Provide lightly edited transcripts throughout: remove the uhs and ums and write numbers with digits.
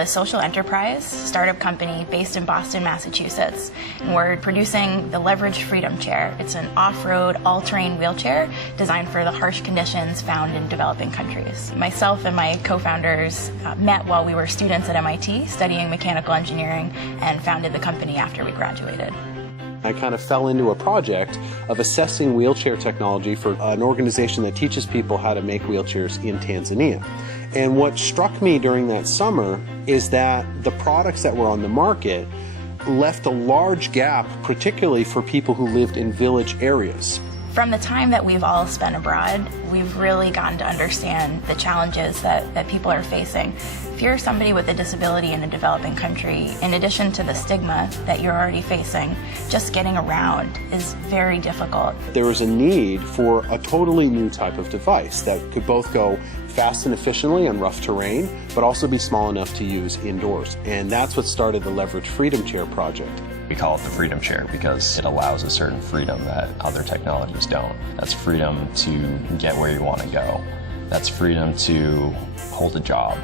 a social enterprise startup company based in Boston, Massachusetts, and we're producing the Leverage Freedom Chair. It's an off-road, all-terrain wheelchair designed for the harsh conditions found in developing countries. Myself and my co-founders met while we were students at MIT studying mechanical engineering and founded the company after we graduated. I kind of fell into a project of assessing wheelchair technology for an organization that teaches people how to make wheelchairs in Tanzania. And what struck me during that summer is that the products that were on the market left a large gap, particularly for people who lived in village areas. From the time that we've all spent abroad, we've really gotten to understand the challenges that people are facing. If you're somebody with a disability in a developing country, in addition to the stigma that you're already facing, just getting around is very difficult. There was a need for a totally new type of device that could both go fast and efficiently on rough terrain, but also be small enough to use indoors. And that's what started the Leverage Freedom Chair project. We call it the Freedom Chair because it allows a certain freedom that other technologies don't. That's freedom to get where you want to go. That's freedom to hold a job.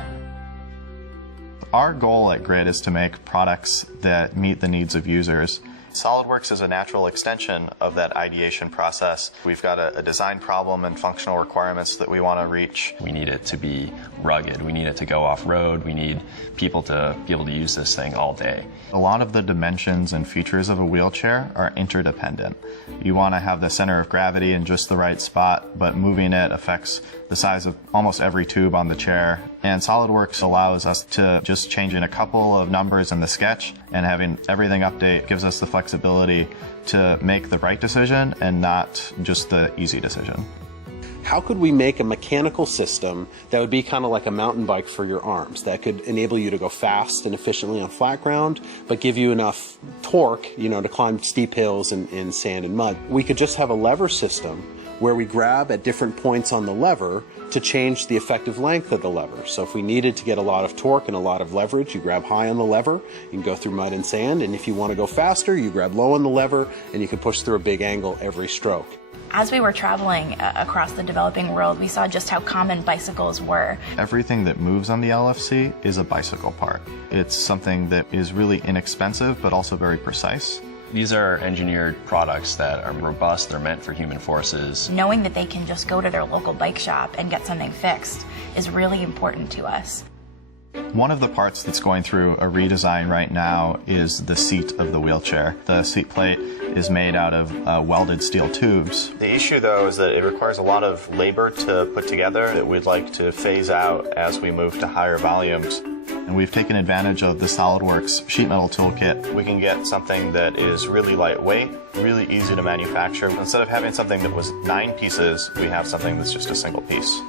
Our goal at Grid is to make products that meet the needs of users. SolidWorks is a natural extension of that ideation process. We've got a design problem and functional requirements that we want to reach. We need it to be rugged. We need it to go off-road. We need people to be able to use this thing all day. A lot of the dimensions and features of a wheelchair are interdependent. You want to have the center of gravity in just the right spot, but moving it affects the size of almost every tube on the chair. And SolidWorks allows us to just change in a couple of numbers in the sketch, and having everything update gives us the flexibility to make the right decision and not just the easy decision. How could we make a mechanical system that would be kind of like a mountain bike for your arms, that could enable you to go fast and efficiently on flat ground, but give you enough torque, to climb steep hills in sand and mud? We could just have a lever system where we grab at different points on the lever to change the effective length of the lever. So if we needed to get a lot of torque and a lot of leverage, you grab high on the lever, you can go through mud and sand, and if you want to go faster, you grab low on the lever, and you can push through a big angle every stroke. As we were traveling across the developing world, we saw just how common bicycles were. Everything that moves on the LFC is a bicycle part. It's something that is really inexpensive, but also very precise. These are engineered products that are robust. They're meant for human forces. Knowing that they can just go to their local bike shop and get something fixed is really important to us. One of the parts that's going through a redesign right now is the seat of the wheelchair. The seat plate is made out of welded steel tubes. The issue, though, is that it requires a lot of labor to put together that we'd like to phase out as we move to higher volumes. And we've taken advantage of the SolidWorks sheet metal toolkit. We can get something that is really lightweight, really easy to manufacture. Instead of having something that was 9 pieces, we have something that's just a single piece.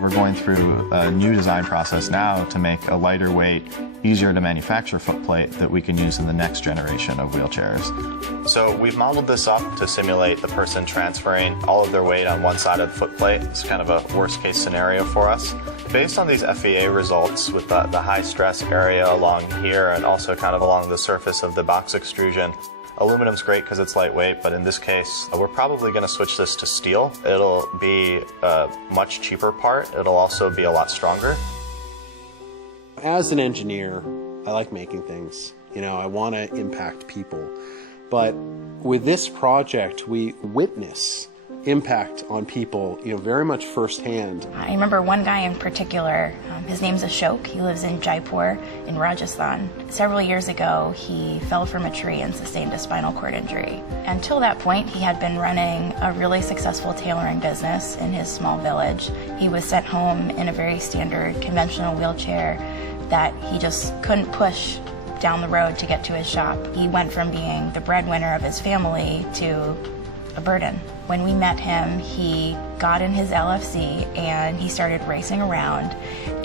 We're going through a new design process now to make a lighter weight, easier to manufacture footplate that we can use in the next generation of wheelchairs. So we've modeled this up to simulate the person transferring all of their weight on one side of the footplate. It's kind of a worst case scenario for us. Based on these FEA results with the high stress area along here and also kind of along the surface of the box extrusion, aluminum's great because it's lightweight, but in this case, we're probably going to switch this to steel. It'll be a much cheaper part. It'll also be a lot stronger. As an engineer, I like making things. I want to impact people. But with this project, we witness impact on people, very much firsthand. I remember one guy in particular, his name's Ashok. He lives in Jaipur in Rajasthan. Several years ago, he fell from a tree and sustained a spinal cord injury. Until that point, he had been running a really successful tailoring business in his small village. He was sent home in a very standard conventional wheelchair that he just couldn't push down the road to get to his shop. He went from being the breadwinner of his family to a burden. When we met him, he got in his LFC and he started racing around,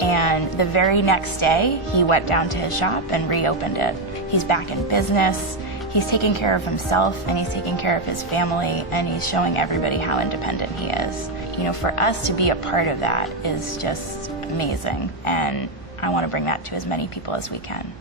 and the very next day he went down to his shop and reopened it. He's back in business, he's taking care of himself and he's taking care of his family, and he's showing everybody how independent he is. For us to be a part of that is just amazing, and I want to bring that to as many people as we can.